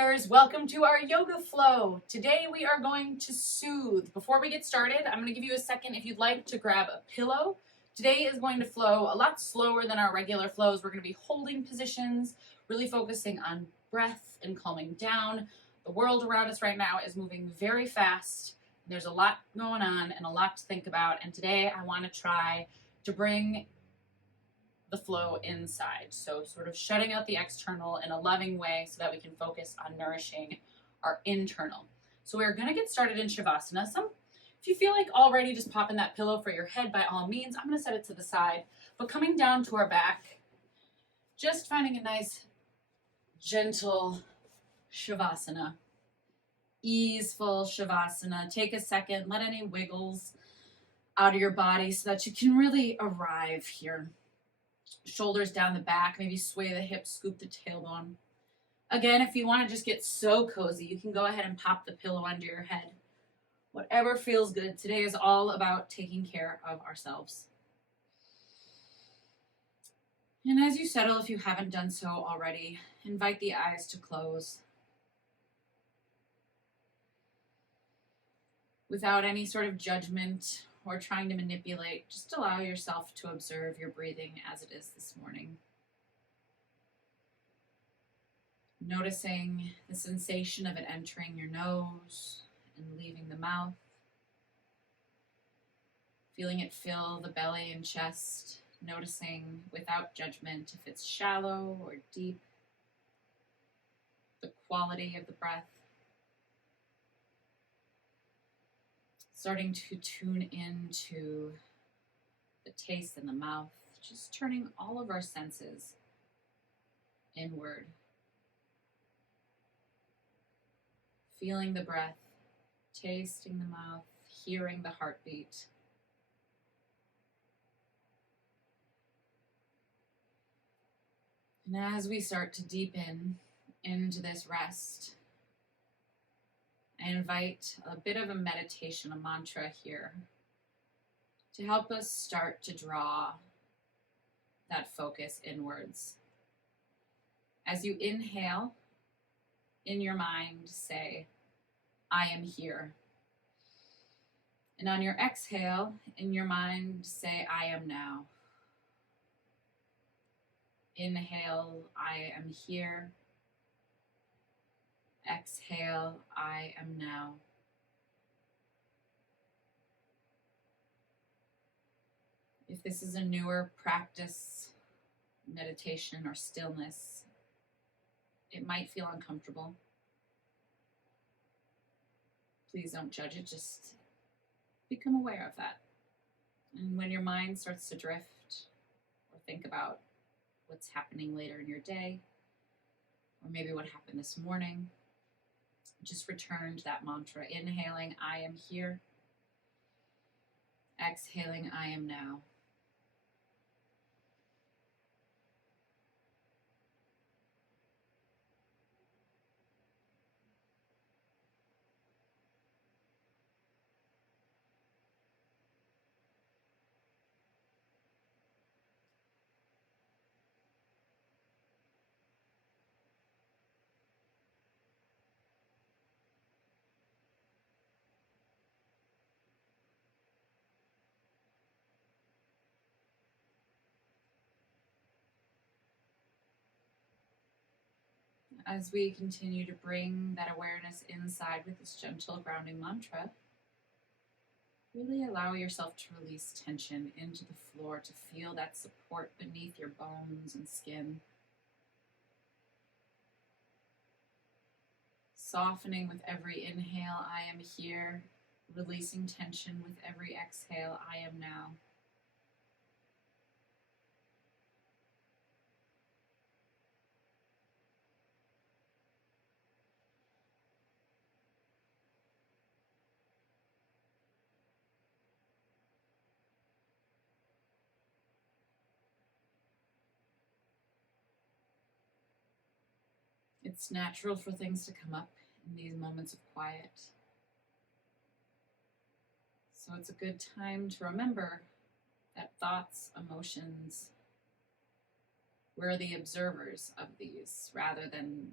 Raiders, welcome to our yoga flow. Today we are going to soothe. Before we get started, I'm going to give you a second if you'd like to grab a pillow. Today is going to flow a lot slower than our regular flows. We're going to be holding positions, really focusing on breath and calming down. The world around us right now is moving very fast. There's a lot going on and a lot to think about. And today I want to try to bring the flow inside. So sort of shutting out the external in a loving way so that we can focus on nourishing our internal. So we're going to get started in Shavasana. If you feel like already just popping that pillow for your head, by all means, I'm going to set it to the side. But coming down to our back, just finding a nice, gentle Shavasana. Easeful Shavasana. Take a second, let any wiggles out of your body so that you can really arrive here. Shoulders down the back, maybe sway the hips, scoop the tailbone. Again, if you want to just get so cozy, you can go ahead and pop the pillow under your head. Whatever feels good. Today is all about taking care of ourselves. And as you settle, if you haven't done so already, invite the eyes to close. Without any sort of judgment or trying to manipulate, just allow yourself to observe your breathing as it is this morning. Noticing the sensation of it entering your nose and leaving the mouth. Feeling it fill the belly and chest. Noticing without judgment if it's shallow or deep. The quality of the breath. Starting to tune into the taste in the mouth, just turning all of our senses inward. Feeling the breath, tasting the mouth, hearing the heartbeat. And as we start to deepen into this rest, I invite a bit of a meditation, a mantra here to help us start to draw that focus inwards. As you inhale, in your mind, say, I am here. And on your exhale, in your mind, say, I am now. Inhale, I am here. Exhale, I am now. If this is a newer practice, meditation or stillness, it might feel uncomfortable. Please don't judge it, just become aware of that. And when your mind starts to drift or think about what's happening later in your day, or maybe what happened this morning, just return to that mantra. Inhaling, I am here. Exhaling, I am now. As we continue to bring that awareness inside with this gentle grounding mantra, really allow yourself to release tension into the floor, to feel that support beneath your bones and skin. Softening with every inhale, I am here. Releasing tension with every exhale, I am now. It's natural for things to come up in these moments of quiet. So it's a good time to remember that thoughts, emotions, we're the observers of these rather than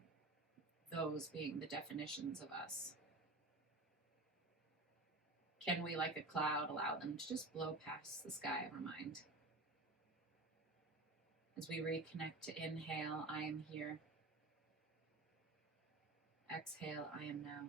those being the definitions of us. Can we, like a cloud, allow them to just blow past the sky of our mind? As we reconnect to inhale, I am here. Exhale, I am now.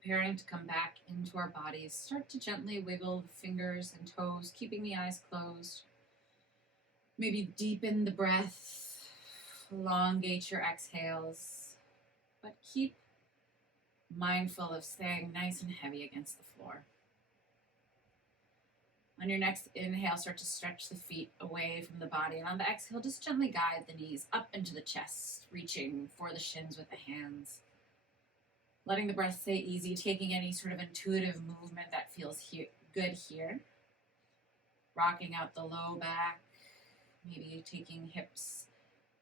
Preparing to come back into our bodies, start to gently wiggle the fingers and toes, keeping the eyes closed. Maybe deepen the breath, elongate your exhales, but keep mindful of staying nice and heavy against the floor. On your next inhale, start to stretch the feet away from the body, and on the exhale, just gently guide the knees up into the chest, reaching for the shins with the hands. Letting the breath stay easy, taking any sort of intuitive movement that feels good here. Rocking out the low back, maybe taking hips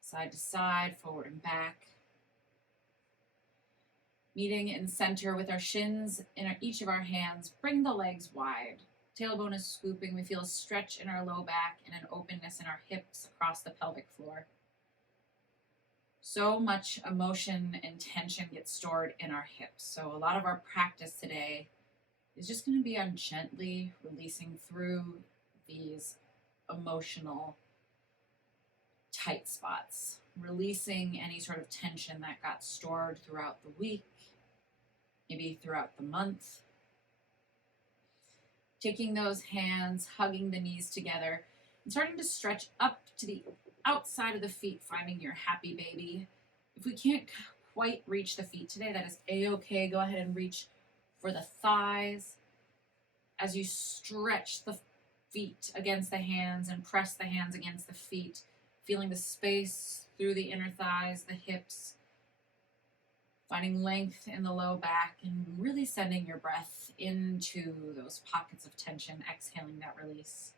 side to side, forward and back. Meeting in center with our shins in each of our hands. Bring the legs wide. Tailbone is scooping. We feel a stretch in our low back and an openness in our hips across the pelvic floor. So much emotion and tension gets stored in our hips. So a lot of our practice today is just going to be on gently releasing through these emotional tight spots, releasing any sort of tension that got stored throughout the week, maybe throughout the month. Taking those hands, hugging the knees together, and starting to stretch up to the outside of the feet, finding your happy baby. If we can't quite reach the feet today, that is a-okay. Go ahead and reach for the thighs as you stretch the feet against the hands and press the hands against the feet, feeling the space through the inner thighs, the hips, finding length in the low back, and really sending your breath into those pockets of tension, exhaling that release.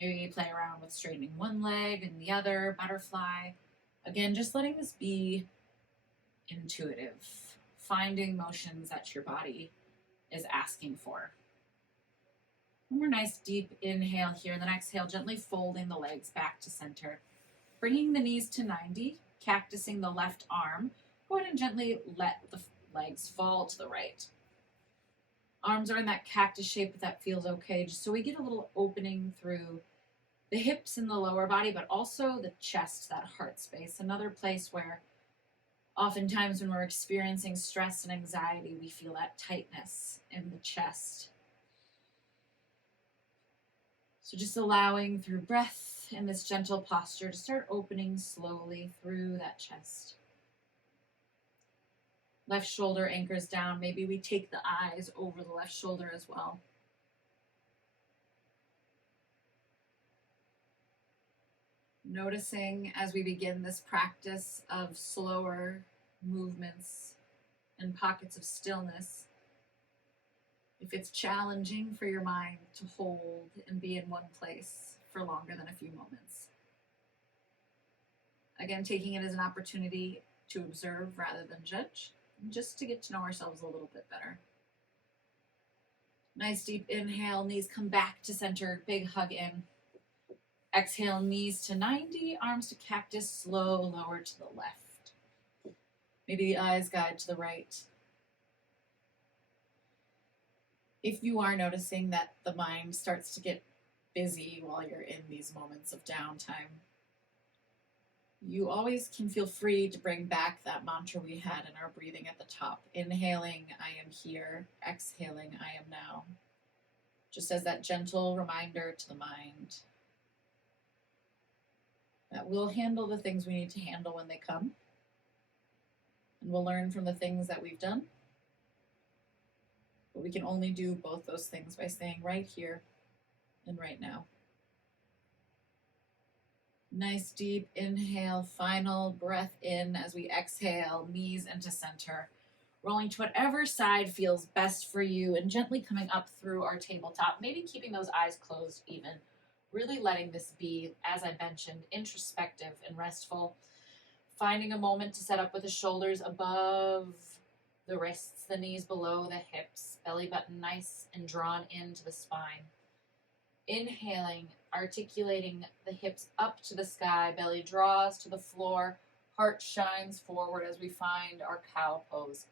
Maybe play around with straightening one leg and the other, butterfly. Again, just letting this be intuitive, finding motions that your body is asking for. One more nice deep inhale here, and then exhale, gently folding the legs back to center. Bringing the knees to 90, cactusing the left arm. Go ahead and gently let the legs fall to the right. Arms are in that cactus shape if that feels okay, just so we get a little opening through the hips and the lower body, but also the chest, that heart space. Another place where oftentimes when we're experiencing stress and anxiety, we feel that tightness in the chest. So just allowing through breath and this gentle posture to start opening slowly through that chest. Left shoulder anchors down. Maybe we take the eyes over the left shoulder as well. Noticing as we begin this practice of slower movements and pockets of stillness, if it's challenging for your mind to hold and be in one place for longer than a few moments. Again, taking it as an opportunity to observe rather than judge, just to get to know ourselves a little bit better. Nice deep inhale, knees come back to center, big hug in. Exhale, knees to 90, arms to cactus, slow lower to the left. Maybe the eyes guide to the right. If you are noticing that the mind starts to get busy while you're in these moments of downtime, you always can feel free to bring back that mantra we had in our breathing at the top. Inhaling, I am here. Exhaling, I am now. Just as that gentle reminder to the mind that we'll handle the things we need to handle when they come. And we'll learn from the things that we've done. But we can only do both those things by staying right here and right now. Nice deep inhale, final breath in as we exhale, knees into center. Rolling to whatever side feels best for you and gently coming up through our tabletop, maybe keeping those eyes closed even. Really letting this be, as I mentioned, introspective and restful. Finding a moment to set up with the shoulders above the wrists, the knees below the hips, belly button nice and drawn into the spine. Inhaling, articulating the hips up to the sky, belly draws to the floor, heart shines forward as we find our cow pose.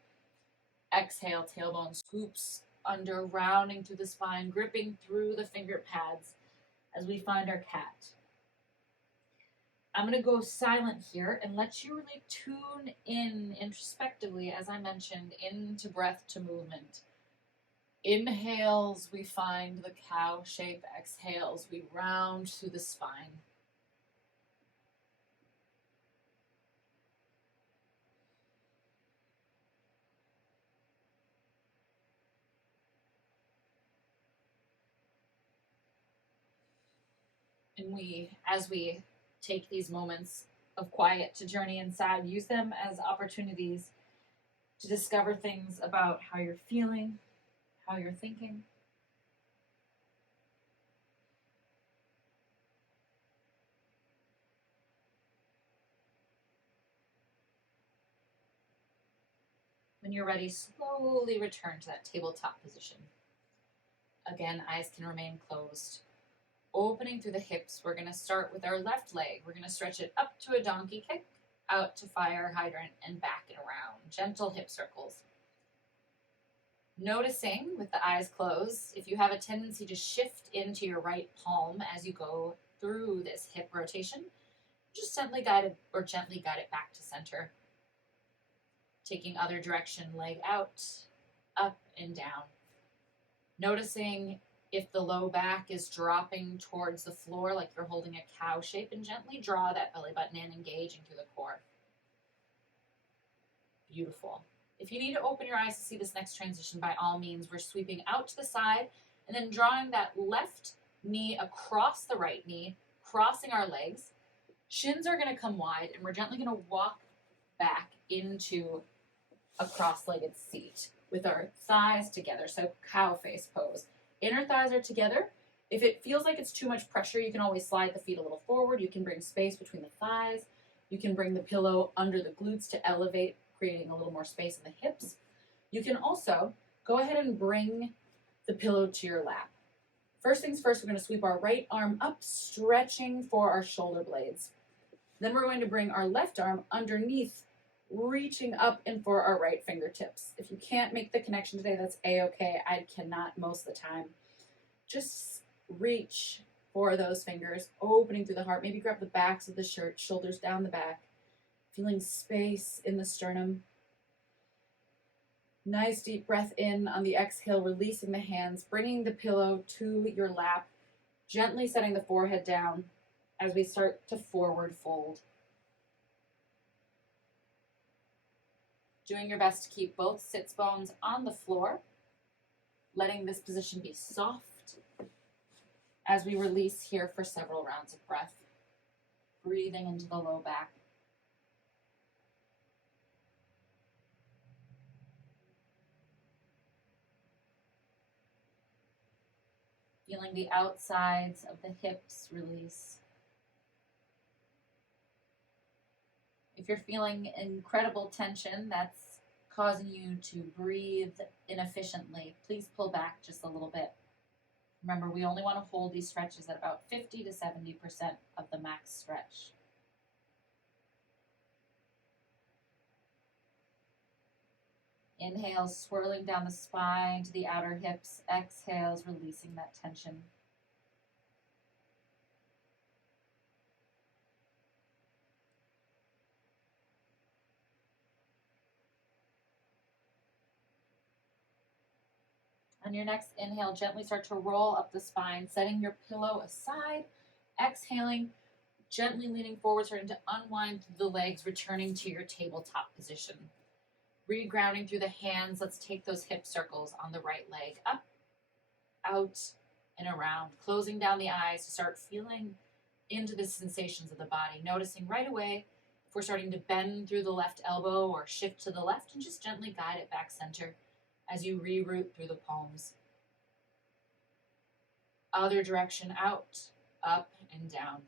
Exhale, tailbone scoops under, rounding through the spine, gripping through the finger pads as we find our cat. I'm going to go silent here and let you really tune in introspectively, as I mentioned, into breath to movement. Inhales, we find the cow shape. Exhales, we round through the spine. And as we take these moments of quiet to journey inside, use them as opportunities to discover things about how you're feeling, how you're thinking. When you're ready, slowly return to that tabletop position. Again, eyes can remain closed. Opening through the hips, we're going to start with our left leg. We're going to stretch it up to a donkey kick, out to fire hydrant, and back and around. Gentle hip circles. Noticing, with the eyes closed, if you have a tendency to shift into your right palm as you go through this hip rotation, just gently guide it back to center. Taking other direction, leg out, up and down. Noticing if the low back is dropping towards the floor like you're holding a cow shape, and gently draw that belly button in, engaging through the core. Beautiful. If you need to open your eyes to see this next transition, by all means, we're sweeping out to the side and then drawing that left knee across the right knee, crossing our legs. Shins are going to come wide, and we're gently going to walk back into a cross-legged seat with our thighs together, so cow face pose. Inner thighs are together. If it feels like it's too much pressure, you can always slide the feet a little forward. You can bring space between the thighs. You can bring the pillow under the glutes to elevate, creating a little more space in the hips. You can also go ahead and bring the pillow to your lap. First things first, we're going to sweep our right arm up, stretching for our shoulder blades. Then we're going to bring our left arm underneath, reaching up and for our right fingertips. If you can't make the connection today, that's a-okay. I cannot most of the time. Just reach for those fingers, opening through the heart. Maybe grab the backs of the shirt, shoulders down the back, feeling space in the sternum. Nice deep breath in on the exhale, releasing the hands, bringing the pillow to your lap, gently setting the forehead down as we start to forward fold. Doing your best to keep both sits bones on the floor, letting this position be soft as we release here for several rounds of breath. Breathing into the low back. Feeling the outsides of the hips release. If you're feeling incredible tension that's causing you to breathe inefficiently, please pull back just a little bit. Remember, we only want to hold these stretches at about 50 to 70% of the max stretch. Inhales, swirling down the spine to the outer hips. Exhales, releasing that tension. On your next inhale, gently start to roll up the spine, setting your pillow aside. Exhaling, gently leaning forward, starting to unwind through the legs, returning to your tabletop position. Regrounding through the hands, let's take those hip circles on the right leg, up, out, and around. Closing down the eyes to start feeling into the sensations of the body. Noticing right away if we're starting to bend through the left elbow or shift to the left, and just gently guide it back center as you reroute through the palms. Other direction out, up and down.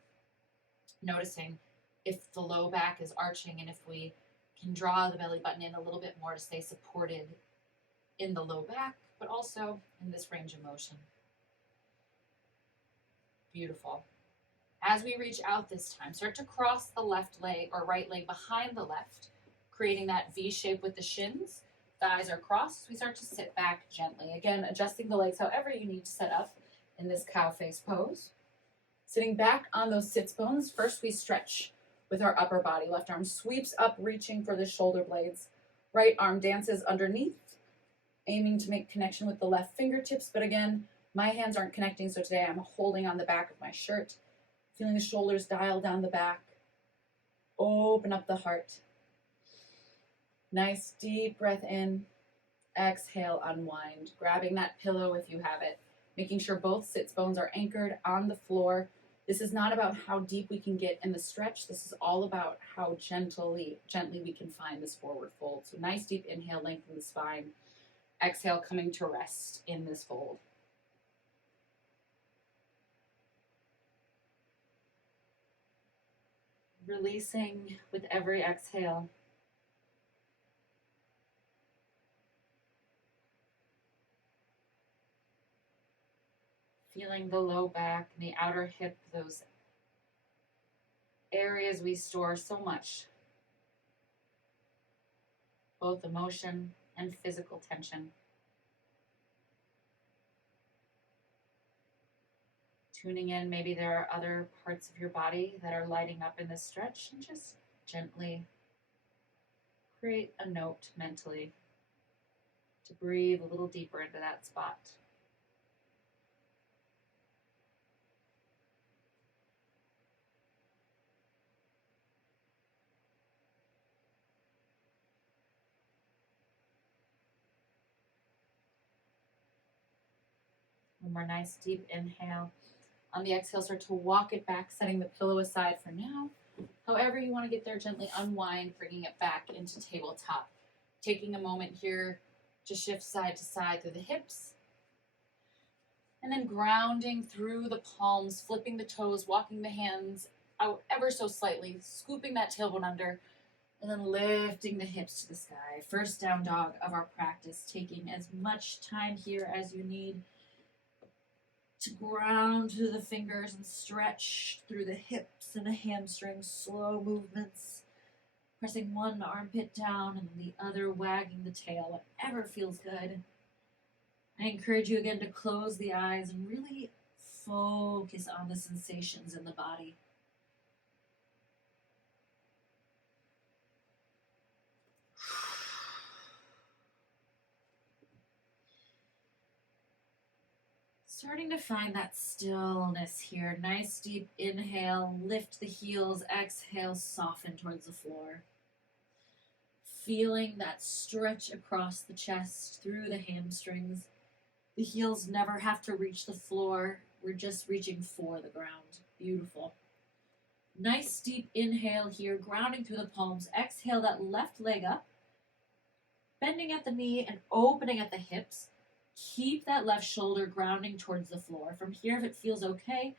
Noticing if the low back is arching and if we can draw the belly button in a little bit more to stay supported in the low back, but also in this range of motion. Beautiful. As we reach out this time, start to cross the left leg or right leg behind the left, creating that V shape with the shins. Thighs are crossed. We start to sit back gently. Again, adjusting the legs however you need to set up in this cow face pose. Sitting back on those sits bones, first we stretch with our upper body. Left arm sweeps up, reaching for the shoulder blades. Right arm dances underneath, aiming to make connection with the left fingertips. But again, my hands aren't connecting, so today I'm holding on the back of my shirt. Feeling the shoulders dial down the back. Open up the heart. Nice deep breath in. Exhale, unwind. Grabbing that pillow if you have it. Making sure both sits bones are anchored on the floor. This is not about how deep we can get in the stretch. This is all about how gently we can find this forward fold. So nice deep inhale, lengthen the spine. Exhale, coming to rest in this fold. Releasing with every exhale. Feeling the low back and the outer hip, those areas we store so much, both emotion and physical tension. Tuning in, maybe there are other parts of your body that are lighting up in this stretch, and just gently create a note mentally to breathe a little deeper into that spot. One more nice deep inhale. On the exhale, start to walk it back, setting the pillow aside for now. However you want to get there, gently unwind, bringing it back into tabletop. Taking a moment here to shift side to side through the hips. And then grounding through the palms, flipping the toes, walking the hands out ever so slightly, scooping that tailbone under, and then lifting the hips to the sky. First down dog of our practice, taking as much time here as you need to ground through the fingers and stretch through the hips and the hamstrings, slow movements, pressing one armpit down and the other wagging the tail, whatever feels good. I encourage you again to close the eyes and really focus on the sensations in the body. Starting to find that stillness here. Nice deep inhale, lift the heels, exhale, soften towards the floor. Feeling that stretch across the chest, through the hamstrings. The heels never have to reach the floor. We're just reaching for the ground. Beautiful. Nice deep inhale here, grounding through the palms. Exhale that left leg up, bending at the knee and opening at the hips. Keep that left shoulder grounding towards the floor. From here, if it feels okay,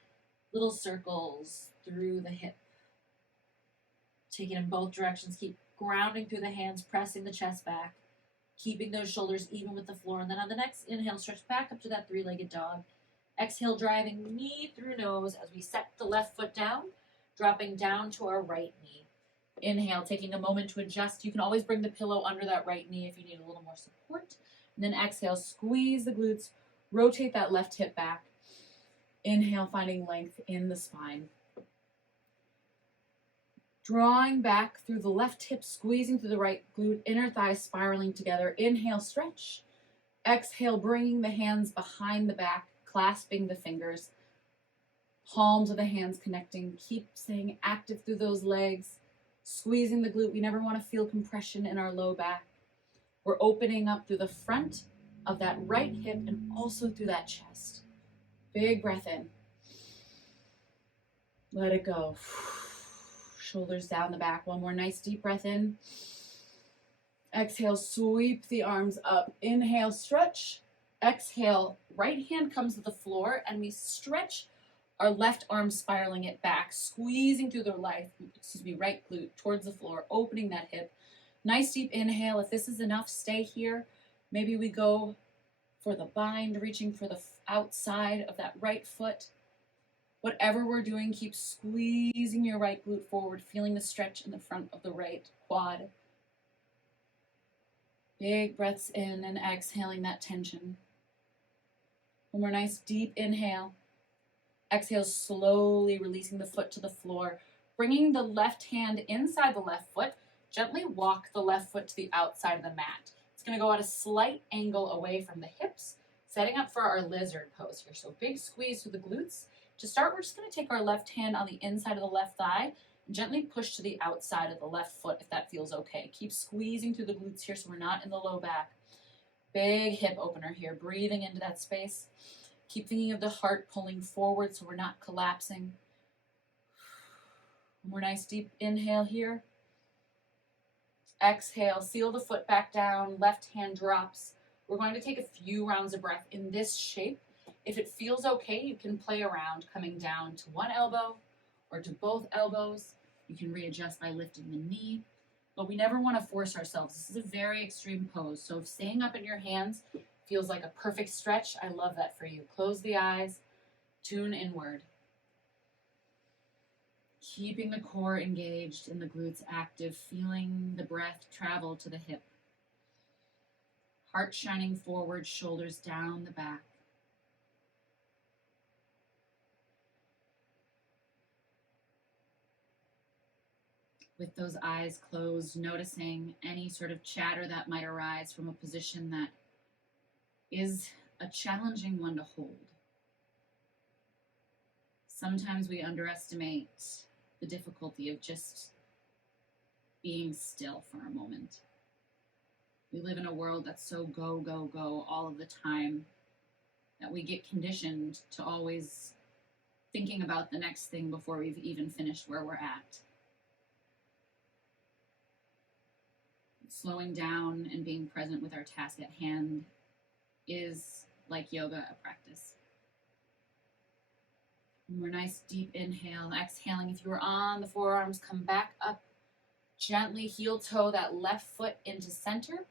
little circles through the hip. Take it in both directions. Keep grounding through the hands, pressing the chest back, keeping those shoulders even with the floor. And then on the next inhale, stretch back up to that three-legged dog. Exhale, driving knee through nose as we set the left foot down, dropping down to our right knee. Inhale, taking a moment to adjust. You can always bring the pillow under that right knee if you need a little more support. And then exhale, squeeze the glutes, rotate that left hip back. Inhale, finding length in the spine. Drawing back through the left hip, squeezing through the right glute, inner thighs spiraling together. Inhale, stretch. Exhale, bringing the hands behind the back, clasping the fingers. Palms of the hands connecting. Keep staying active through those legs. Squeezing the glute. We never want to feel compression in our low back. We're opening up through the front of that right hip and also through that chest. Big breath in. Let it go. Shoulders down the back. One more nice deep breath in. Exhale, sweep the arms up. Inhale, stretch. Exhale, right hand comes to the floor and we stretch Our left arm spiraling it back, squeezing through the right glute towards the floor, opening that hip. Nice deep inhale. If this is enough, stay here. Maybe we go for the bind, reaching for the outside of that right foot. Whatever we're doing, keep squeezing your right glute forward, feeling the stretch in the front of the right quad. Big breaths in and exhaling that tension. One more nice deep inhale. Exhale, slowly releasing the foot to the floor, bringing the left hand inside the left foot. Gently walk the left foot to the outside of the mat. It's going to go at a slight angle away from the hips, setting up for our lizard pose here. So big squeeze through the glutes. To start, we're just going to take our left hand on the inside of the left thigh and gently push to the outside of the left foot if that feels okay. Keep squeezing through the glutes here so we're not in the low back. Big hip opener here, breathing into that space. Keep thinking of the heart pulling forward so we're not collapsing. One more nice deep inhale here. Exhale, seal the foot back down, left hand drops. We're going to take a few rounds of breath in this shape. If it feels okay, you can play around coming down to one elbow or to both elbows. You can readjust by lifting the knee, but we never want to force ourselves. This is a very extreme pose, so if staying up in your hands feels like a perfect stretch, I love that for you. Close the eyes, tune inward. Keeping the core engaged and the glutes active, feeling the breath travel to the hip. Heart shining forward, shoulders down the back. With those eyes closed, noticing any sort of chatter that might arise from a position that is a challenging one to hold. Sometimes we underestimate the difficulty of just being still for a moment. We live in a world that's so go, go, go all of the time that we get conditioned to always thinking about the next thing before we've even finished where we're at. Slowing down and being present with our task at hand is like yoga, a practice. One more nice deep inhale, exhaling. If you were on the forearms, come back up. Gently heel toe that left foot into center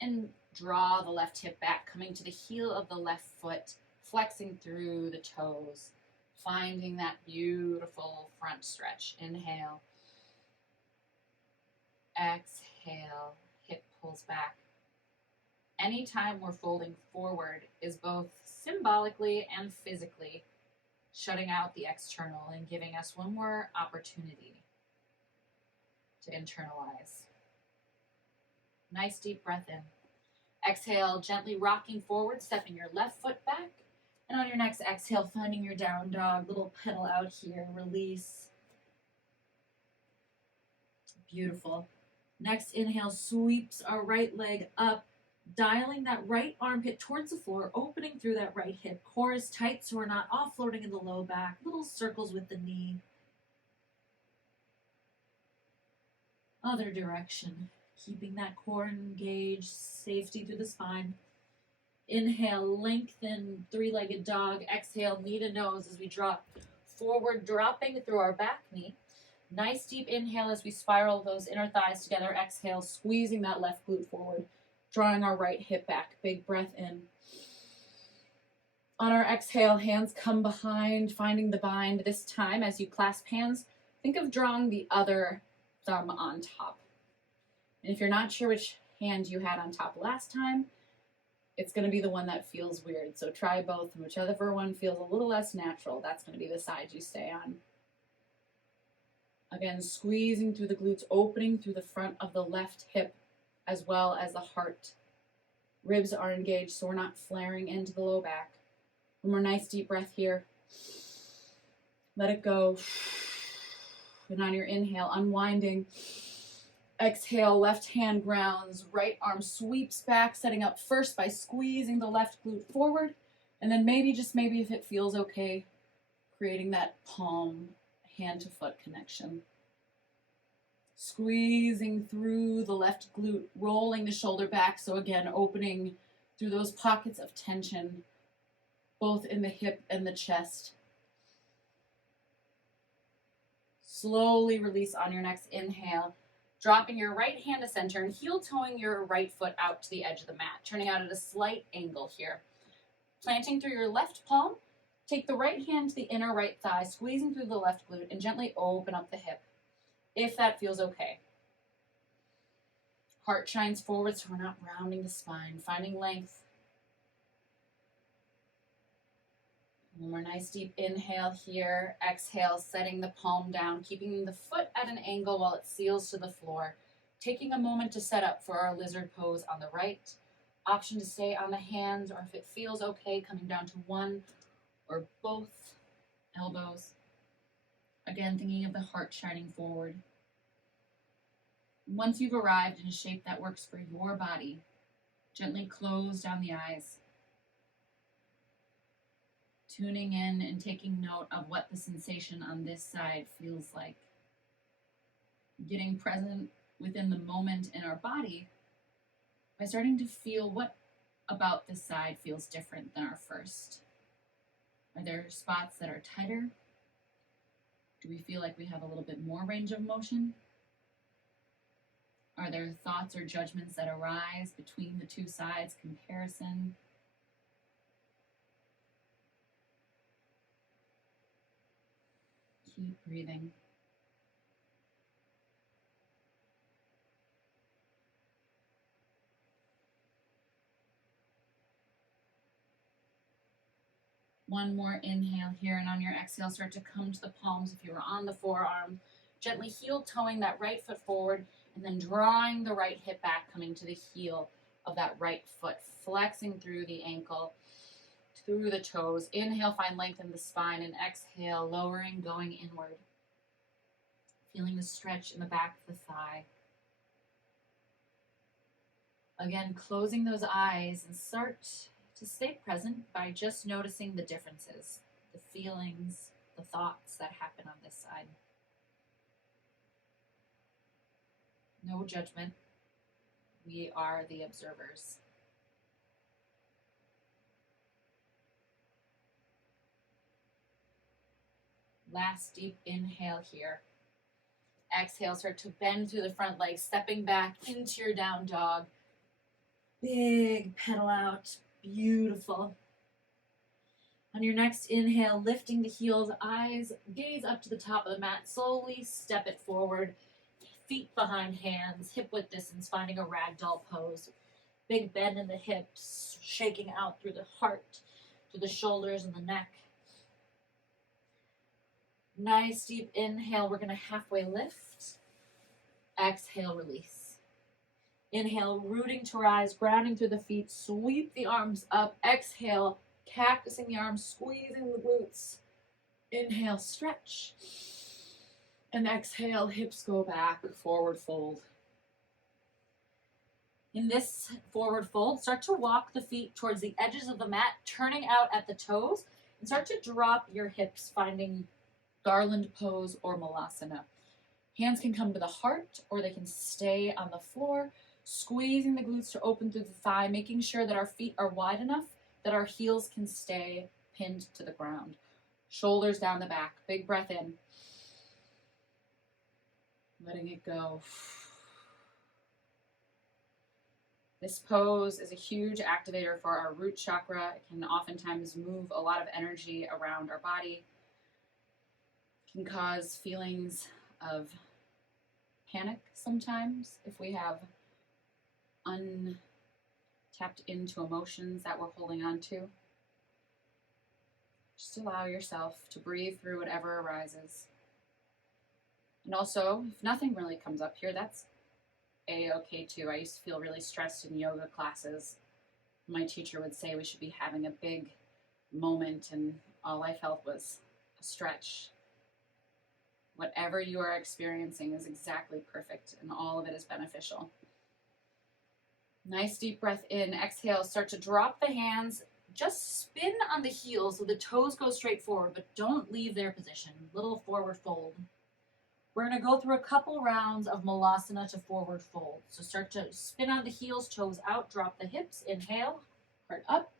and draw the left hip back, coming to the heel of the left foot, flexing through the toes, finding that beautiful front stretch. Inhale. Exhale. Hip pulls back. Anytime we're folding forward is both symbolically and physically shutting out the external and giving us one more opportunity to internalize. Nice deep breath in. Exhale, gently rocking forward, stepping your left foot back. And on your next exhale, finding your down dog, little pedal out here, release. Beautiful. Next inhale sweeps our right leg up, dialing that right armpit towards the floor, opening through that right hip. Core is tight so we're not offloading in the low back. Little circles with the knee. Other direction. Keeping that core engaged, safety through the spine. Inhale, lengthen, three-legged dog. Exhale, knee to nose as we drop forward, dropping through our back knee. Nice deep inhale as we spiral those inner thighs together. Exhale, squeezing that left glute forward, drawing our right hip back. Big breath in. On our exhale, hands come behind, finding the bind. This time, as you clasp hands, think of drawing the other thumb on top. And if you're not sure which hand you had on top last time, it's going to be the one that feels weird. So try both, and whichever one feels a little less natural, that's going to be the side you stay on. Again, squeezing through the glutes, opening through the front of the left hip as well as the heart. Ribs are engaged so we're not flaring into the low back. One more nice deep breath here. Let it go. And on your inhale, unwinding. Exhale, left hand grounds, right arm sweeps back, setting up first by squeezing the left glute forward. And then maybe, just maybe if it feels okay, creating that palm hand to foot connection. Squeezing through the left glute, rolling the shoulder back. So again, opening through those pockets of tension, both in the hip and the chest. Slowly release on your next inhale, dropping your right hand to center and heel toeing your right foot out to the edge of the mat, turning out at a slight angle here. Planting through your left palm, take the right hand to the inner right thigh, squeezing through the left glute, and gently open up the hip, if that feels okay. Heart shines forward so we're not rounding the spine, finding length. One more nice deep inhale here. Exhale, setting the palm down, keeping the foot at an angle while it seals to the floor. Taking a moment to set up for our lizard pose on the right. Option to stay on the hands, or if it feels okay, coming down to one or both elbows. Again, thinking of the heart shining forward. Once you've arrived in a shape that works for your body, gently close down the eyes. Tuning in and taking note of what the sensation on this side feels like. Getting present within the moment in our body by starting to feel what about this side feels different than our first. Are there spots that are tighter? Do we feel like we have a little bit more range of motion? Are there thoughts or judgments that arise between the two sides, comparison? Keep breathing. One more inhale here, and on your exhale, start to come to the palms if you were on the forearm. Gently heel toeing that right foot forward, and then drawing the right hip back, coming to the heel of that right foot, flexing through the ankle, through the toes. Inhale, find length in the spine, and exhale, lowering, going inward. Feeling the stretch in the back of the thigh. Again, closing those eyes and start to stay present by just noticing the differences, the feelings, the thoughts that happen on this side. No judgment. We are the observers. Last deep inhale here. Exhale, start to bend through the front legs, stepping back into your down dog. Big pedal out. Beautiful. On your next inhale, lifting the heels, eyes, gaze up to the top of the mat. Slowly step it forward. Feet behind hands, hip width distance, finding a ragdoll pose. Big bend in the hips, shaking out through the heart, through the shoulders and the neck. Nice deep inhale. We're going to halfway lift. Exhale, release. Inhale, rooting to rise, grounding through the feet. Sweep the arms up. Exhale, cactusing the arms, squeezing the glutes. Inhale, stretch. And exhale, hips go back, forward fold. In this forward fold, start to walk the feet towards the edges of the mat, turning out at the toes, and start to drop your hips, finding garland pose or malasana. Hands can come to the heart or they can stay on the floor, squeezing the glutes to open through the thigh, making sure that our feet are wide enough that our heels can stay pinned to the ground. Shoulders down the back. Big breath in. Letting it go. This pose is a huge activator for our root chakra. It can oftentimes move a lot of energy around our body. Can cause feelings of panic sometimes if we have untapped into emotions that we're holding on to. Just allow yourself to breathe through whatever arises. And also, if nothing really comes up here, that's a-okay too. I used to feel really stressed in yoga classes. My teacher would say we should be having a big moment, and all I felt was a stretch. Whatever you are experiencing is exactly perfect, and all of it is beneficial. Nice deep breath in. Exhale, start to drop the hands. Just spin on the heels so the toes go straight forward, but don't leave their position. Little forward fold. We're going to go through a couple rounds of malasana to forward fold. So start to spin on the heels, toes out, drop the hips. Inhale, heart up.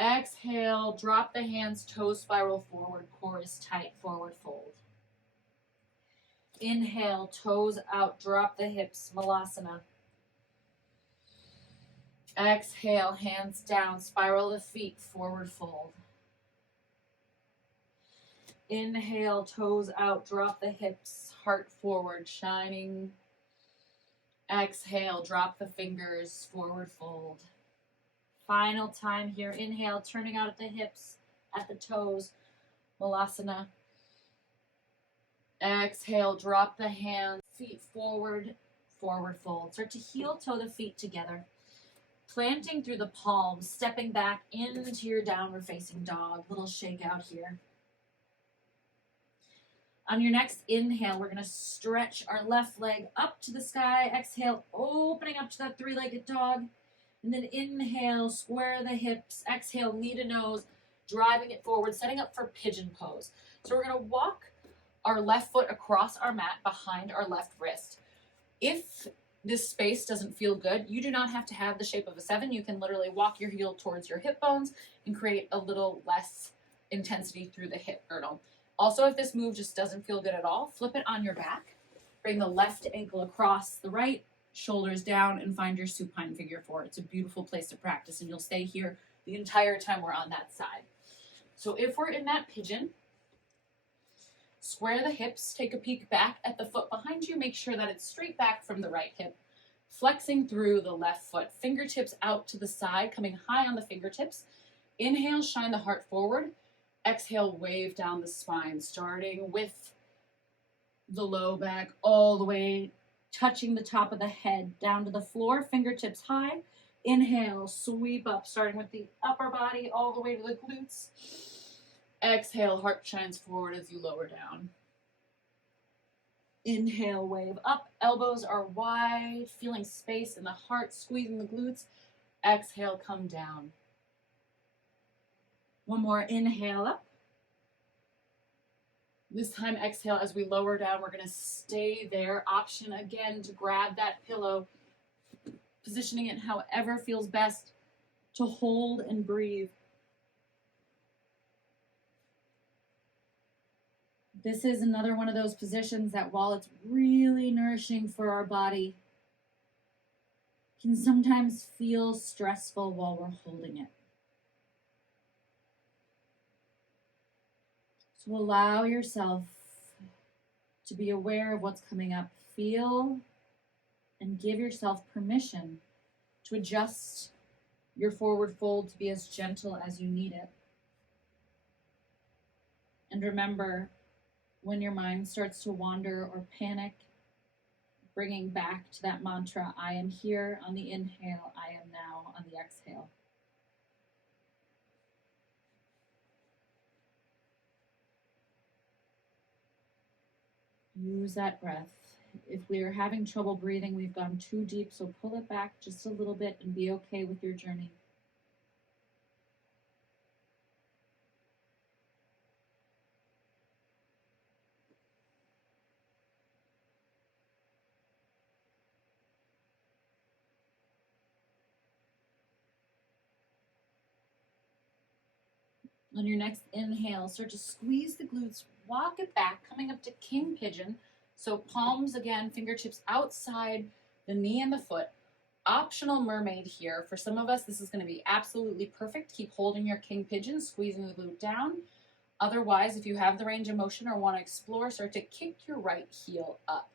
Exhale, drop the hands, toes spiral forward, core is tight, forward fold. Inhale, toes out, drop the hips, Malasana. Exhale, hands down, spiral the feet, forward fold. Inhale, toes out, drop the hips, heart forward, shining. Exhale, drop the fingers, forward fold. Final time here. Inhale, turning out at the hips, at the toes, Malasana. Exhale, drop the hands, feet forward, forward fold. Start to heel toe the feet together. Planting through the palms, stepping back into your downward facing dog. Little shake out here. On your next inhale, we're going to stretch our left leg up to the sky. Exhale, opening up to that three-legged dog. And then inhale, square the hips. Exhale, knee to nose, driving it forward, setting up for pigeon pose. So we're going to walk our left foot across our mat behind our left wrist. If this space doesn't feel good, you do not have to have the shape of a 7. You can literally walk your heel towards your hip bones and create a little less intensity through the hip girdle. Also, if this move just doesn't feel good at all, flip it on your back. Bring the left ankle across the right, shoulders down, and find your supine figure 4. It's a beautiful place to practice, and you'll stay here the entire time we're on that side. So if we're in that pigeon, square the hips, take a peek back at the foot behind you, make sure that it's straight back from the right hip, flexing through the left foot, fingertips out to the side, coming high on the fingertips. Inhale, shine the heart forward. Exhale, wave down the spine, starting with the low back all the way, touching the top of the head, down to the floor, fingertips high. Inhale, sweep up, starting with the upper body all the way to the glutes. Exhale, heart shines forward as you lower down. Inhale, wave up, elbows are wide, feeling space in the heart, squeezing the glutes. Exhale, come down. One more inhale up. This time exhale as we lower down. We're going to stay there. Option again to grab that pillow, positioning it however feels best to hold and breathe. This is another one of those positions that while it's really nourishing for our body, can sometimes feel stressful while we're holding it. So allow yourself to be aware of what's coming up. Feel and give yourself permission to adjust your forward fold to be as gentle as you need it. And remember, when your mind starts to wander or panic, bringing back to that mantra, I am here on the inhale, I am now on the exhale. Use that breath. If we are having trouble breathing, we've gone too deep, so pull it back just a little bit and be okay with your journey. On your next inhale, start to squeeze the glutes, walk it back, coming up to king pigeon. So palms again, fingertips outside the knee and the foot. Optional mermaid here. For some of us, this is going to be absolutely perfect. Keep holding your king pigeon, squeezing the glute down. Otherwise, if you have the range of motion or want to explore, start to kick your right heel up.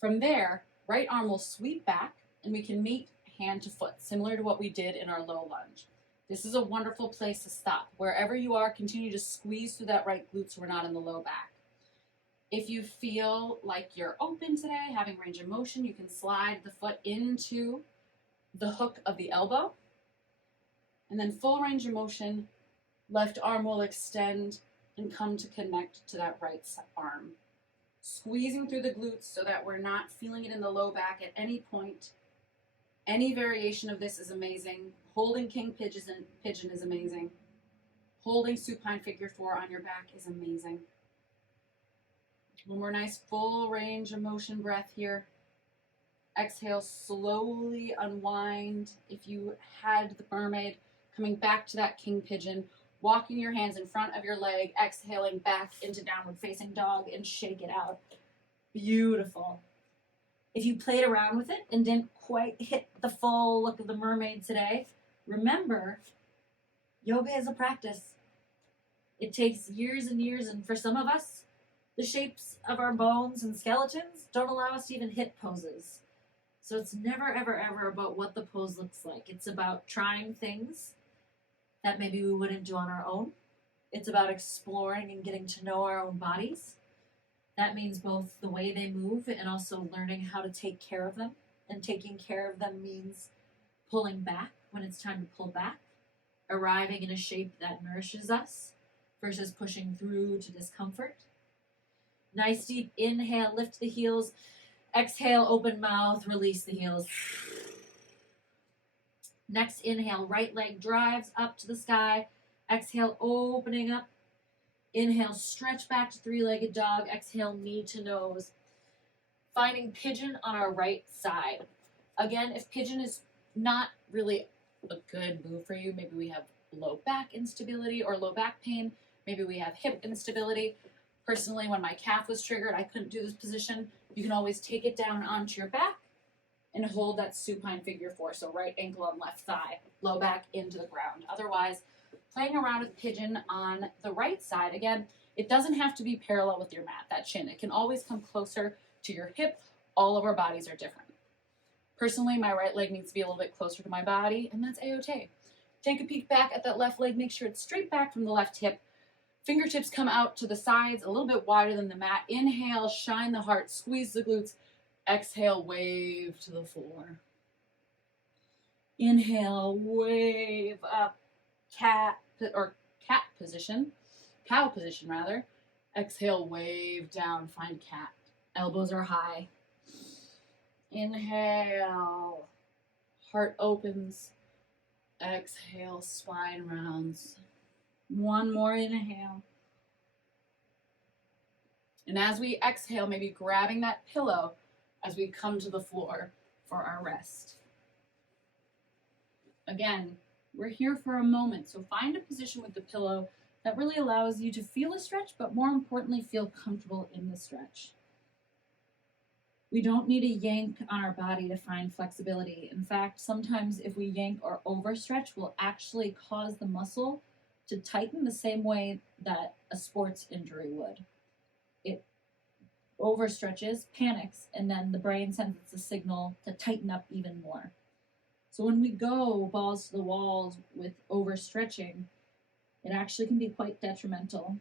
From there, right arm will sweep back and we can meet hand to foot, similar to what we did in our low lunge. This is a wonderful place to stop. Wherever you are, continue to squeeze through that right glute so we're not in the low back. If you feel like you're open today, having range of motion, you can slide the foot into the hook of the elbow. And then full range of motion, left arm will extend and come to connect to that right arm. Squeezing through the glutes so that we're not feeling it in the low back at any point. Any variation of this is amazing. Holding king pigeon is amazing. Holding supine figure 4 on your back is amazing. One more nice full range of motion breath here. Exhale, slowly unwind. If you had the mermaid, coming back to that king pigeon, walking your hands in front of your leg, exhaling back into downward facing dog and shake it out. Beautiful. If you played around with it and didn't quite hit the full look of the mermaid today, remember, yoga is a practice. It takes years and years, and for some of us, the shapes of our bones and skeletons don't allow us to even hit poses. So it's never, ever, ever about what the pose looks like. It's about trying things that maybe we wouldn't do on our own. It's about exploring and getting to know our own bodies. That means both the way they move and also learning how to take care of them. And taking care of them means pulling back when it's time to pull back, arriving in a shape that nourishes us versus pushing through to discomfort. Nice deep inhale, lift the heels. Exhale, open mouth, release the heels. Next inhale, right leg drives up to the sky. Exhale, opening up. Inhale, stretch back to three-legged dog. Exhale, knee to nose. Finding pigeon on our right side. Again, if pigeon is not really a good move for you, maybe we have low back instability or low back pain. Maybe we have hip instability. Personally, when my calf was triggered, I couldn't do this position. You can always take it down onto your back and hold that supine figure four. So right ankle on left thigh, low back into the ground. Otherwise, playing around with pigeon on the right side, again, it doesn't have to be parallel with your mat, that shin. It can always come closer to your hip. All of our bodies are different. Personally, my right leg needs to be a little bit closer to my body, and that's A-OK. Take a peek back at that left leg. Make sure it's straight back from the left hip. Fingertips come out to the sides, a little bit wider than the mat. Inhale, shine the heart, squeeze the glutes. Exhale, wave to the floor. Inhale, wave up. Cat position, cow position rather. Exhale, wave down, find cat. Elbows are high. Inhale, heart opens. Exhale, spine rounds. One more inhale. And as we exhale, maybe grabbing that pillow as we come to the floor for our rest. Again, we're here for a moment, so find a position with the pillow that really allows you to feel a stretch, but more importantly, feel comfortable in the stretch. We don't need a yank on our body to find flexibility. In fact, sometimes if we yank or overstretch, we'll actually cause the muscle to tighten the same way that a sports injury would. It overstretches, panics, and then the brain sends us a signal to tighten up even more. So when we go balls to the walls with overstretching, it actually can be quite detrimental.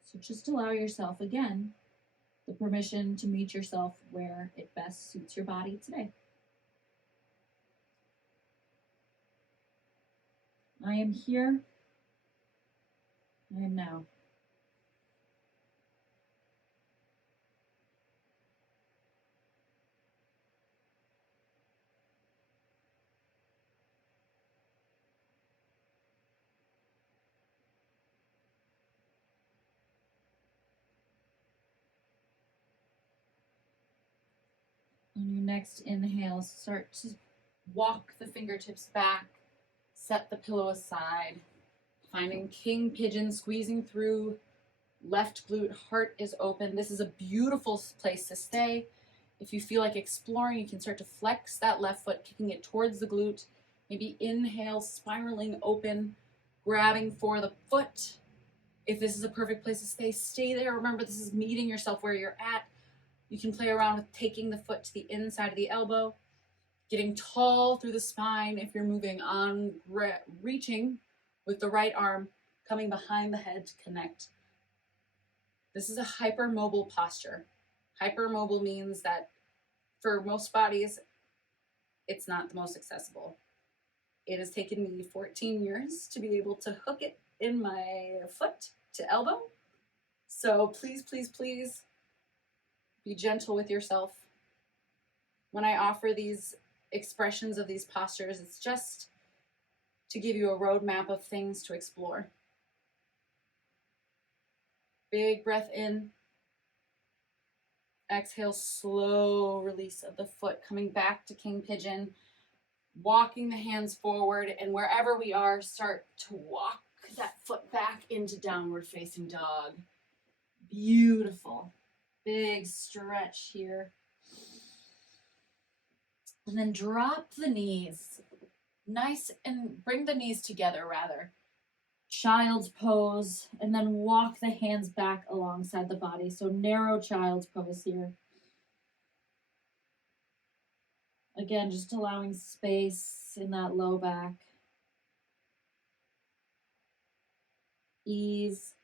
So just allow yourself, again, the permission to meet yourself where it best suits your body today. I am here. I am now. On your next inhale, start to walk the fingertips back, set the pillow aside, finding king pigeon, squeezing through, left glute, heart is open. This is a beautiful place to stay. If you feel like exploring, you can start to flex that left foot, kicking it towards the glute. Maybe inhale, spiraling open, grabbing for the foot. If this is a perfect place to stay there. Remember, this is meeting yourself where you're at. You can play around with taking the foot to the inside of the elbow, getting tall through the spine if you're moving on, reaching with the right arm, coming behind the head to connect. This is a hypermobile posture. Hypermobile means that for most bodies, it's not the most accessible. It has taken me 14 years to be able to hook it in my foot to elbow. So please, please, please be gentle with yourself. When I offer these expressions of these postures, it's just to give you a roadmap of things to explore. Big breath in. Exhale, slow release of the foot, coming back to king pigeon, walking the hands forward, and wherever we are, start to walk that foot back into downward facing dog. Beautiful. Big stretch here. And then drop the knees. Nice, and bring the knees together rather. Child's pose, and then walk the hands back alongside the body. So narrow child's pose here. Again, just allowing space in that low back. Ease.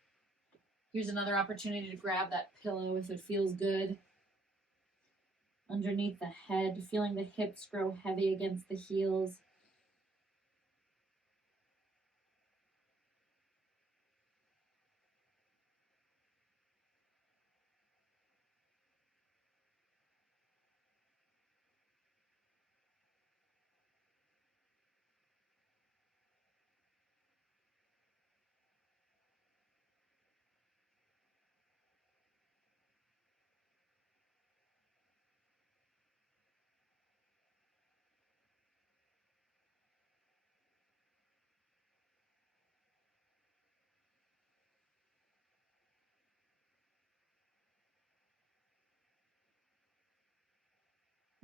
Here's another opportunity to grab that pillow if it feels good. Underneath the head, feeling the hips grow heavy against the heels.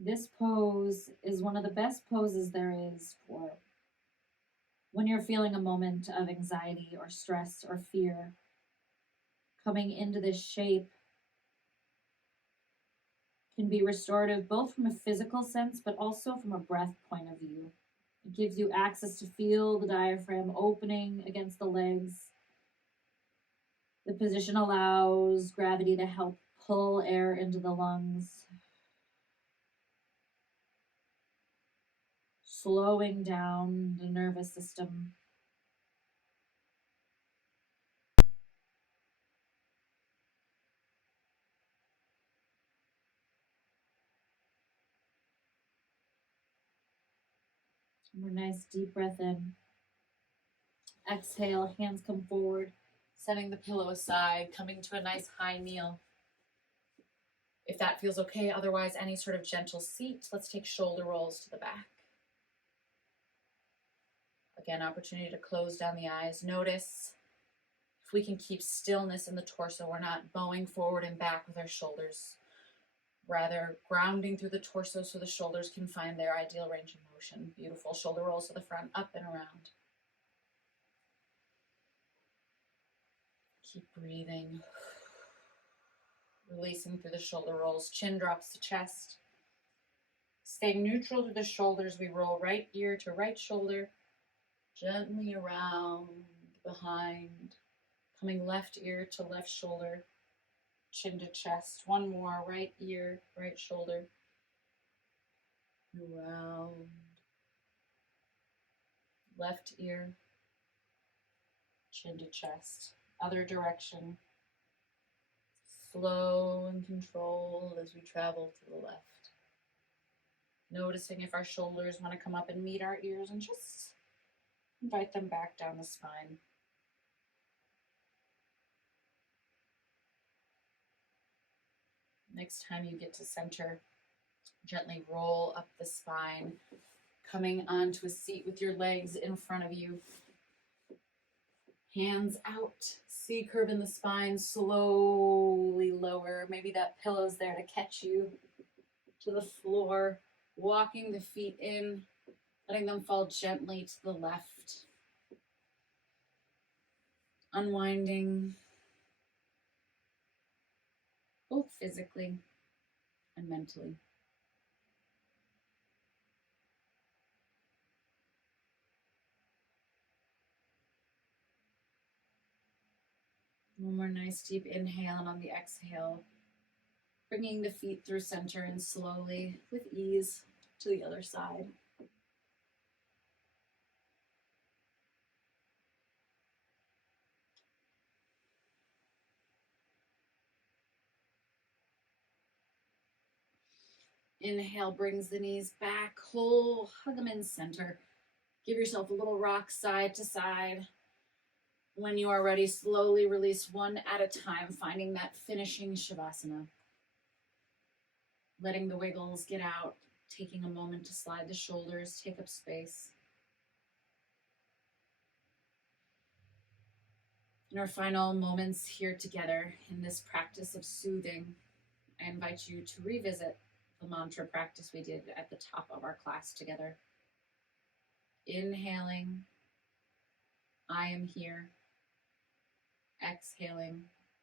This pose is one of the best poses there is for when you're feeling a moment of anxiety or stress or fear. Coming into this shape can be restorative both from a physical sense but also from a breath point of view. It gives you access to feel the diaphragm opening against the legs. The position allows gravity to help pull air into the lungs, slowing down the nervous system. More nice deep breath in. Exhale, hands come forward, setting the pillow aside, coming to a nice high kneel. If that feels okay, otherwise any sort of gentle seat. Let's take shoulder rolls to the back. Again, opportunity to close down the eyes. Notice if we can keep stillness in the torso. We're not bowing forward and back with our shoulders. Rather, grounding through the torso so the shoulders can find their ideal range of motion. Beautiful. Shoulder rolls to the front, up and around. Keep breathing. Releasing through the shoulder rolls. Chin drops to chest. Staying neutral through the shoulders, we roll right ear to right shoulder. Gently around, behind. Coming left ear to left shoulder. Chin to chest. One more. Right ear, right shoulder. Around. Left ear. Chin to chest. Other direction. Slow and controlled as we travel to the left. Noticing if our shoulders want to come up and meet our ears, and just invite them back down the spine. Next time you get to center, gently roll up the spine, coming onto a seat with your legs in front of you. Hands out, C curve in the spine, slowly lower. Maybe that pillow's there to catch you to the floor. Walking the feet in, letting them fall gently to the left. Unwinding, both physically and mentally. One more nice deep inhale, and on the exhale, bringing the feet through center and slowly, with ease, to the other side. Inhale brings the knees back, whole, hug them in center. Give yourself a little rock side to side. When you are ready, slowly release one at a time, finding that finishing Shavasana. Letting the wiggles get out, taking a moment to slide the shoulders, take up space. In our final moments here together in this practice of soothing, I invite you to revisit the mantra practice we did at the top of our class together. Inhaling, I am here. Exhaling,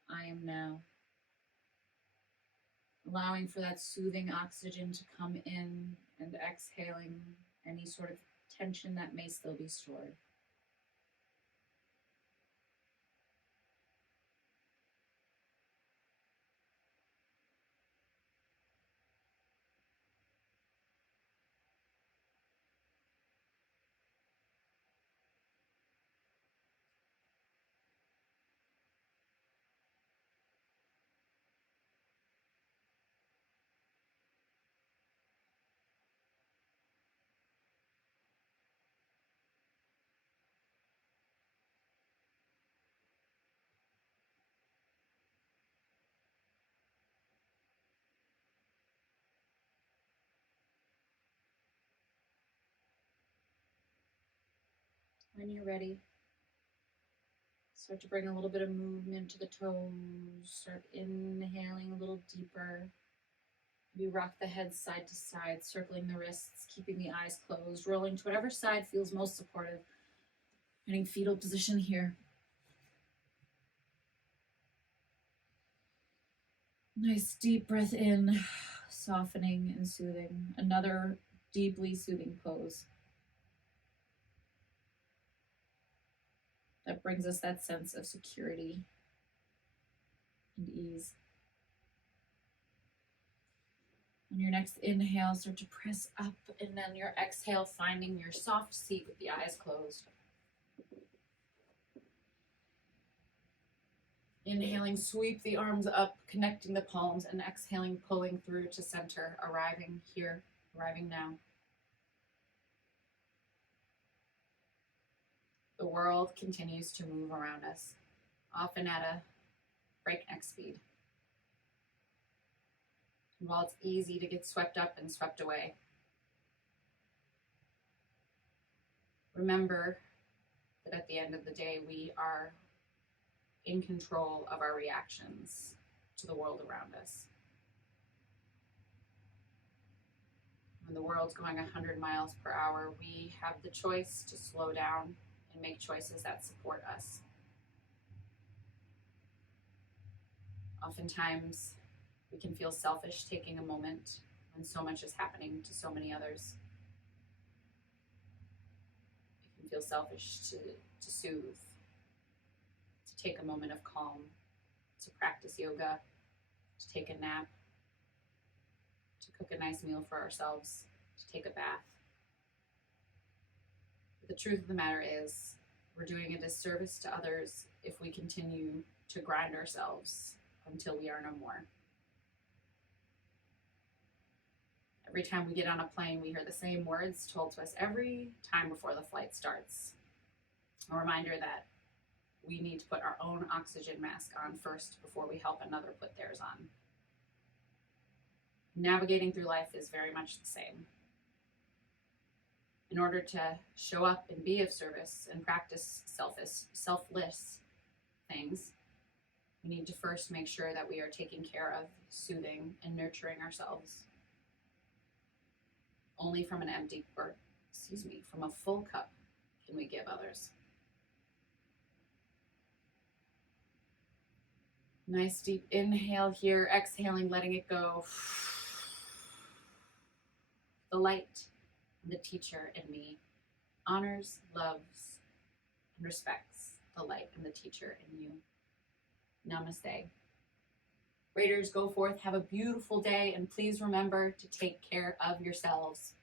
I am now. Allowing for that soothing oxygen to come in and exhaling any sort of tension that may still be stored. When you're ready, start to bring a little bit of movement to the toes. Start inhaling a little deeper. Maybe rock the head side to side, circling the wrists, keeping the eyes closed, rolling to whatever side feels most supportive. Getting fetal position here. Nice deep breath in, softening and soothing. Another deeply soothing pose. That brings us that sense of security and ease. On your next inhale, start to press up, and then your exhale, finding your soft seat with the eyes closed. Inhaling, sweep the arms up, connecting the palms, and exhaling, pulling through to center, arriving here, arriving now. The world continues to move around us, often at a breakneck speed. And while it's easy to get swept up and swept away, remember that at the end of the day, we are in control of our reactions to the world around us. When the world's going 100 miles per hour, we have the choice to slow down and make choices that support us. Oftentimes, we can feel selfish taking a moment when so much is happening to so many others. It can feel selfish to soothe, to take a moment of calm, to practice yoga, to take a nap, to cook a nice meal for ourselves, to take a bath. But the truth of the matter is, we're doing a disservice to others if we continue to grind ourselves until we are no more. Every time we get on a plane, we hear the same words told to us every time before the flight starts. A reminder that we need to put our own oxygen mask on first before we help another put theirs on. Navigating through life is very much the same. In order to show up and be of service and practice selfless things, we need to first make sure that we are taking care of, soothing, and nurturing ourselves. Only from from a full cup can we give others. Nice deep inhale here, exhaling, letting it go. The light, the teacher in me, honors, loves, and respects the light and the teacher in you. Namaste. Raiders, go forth, have a beautiful day, and please remember to take care of yourselves.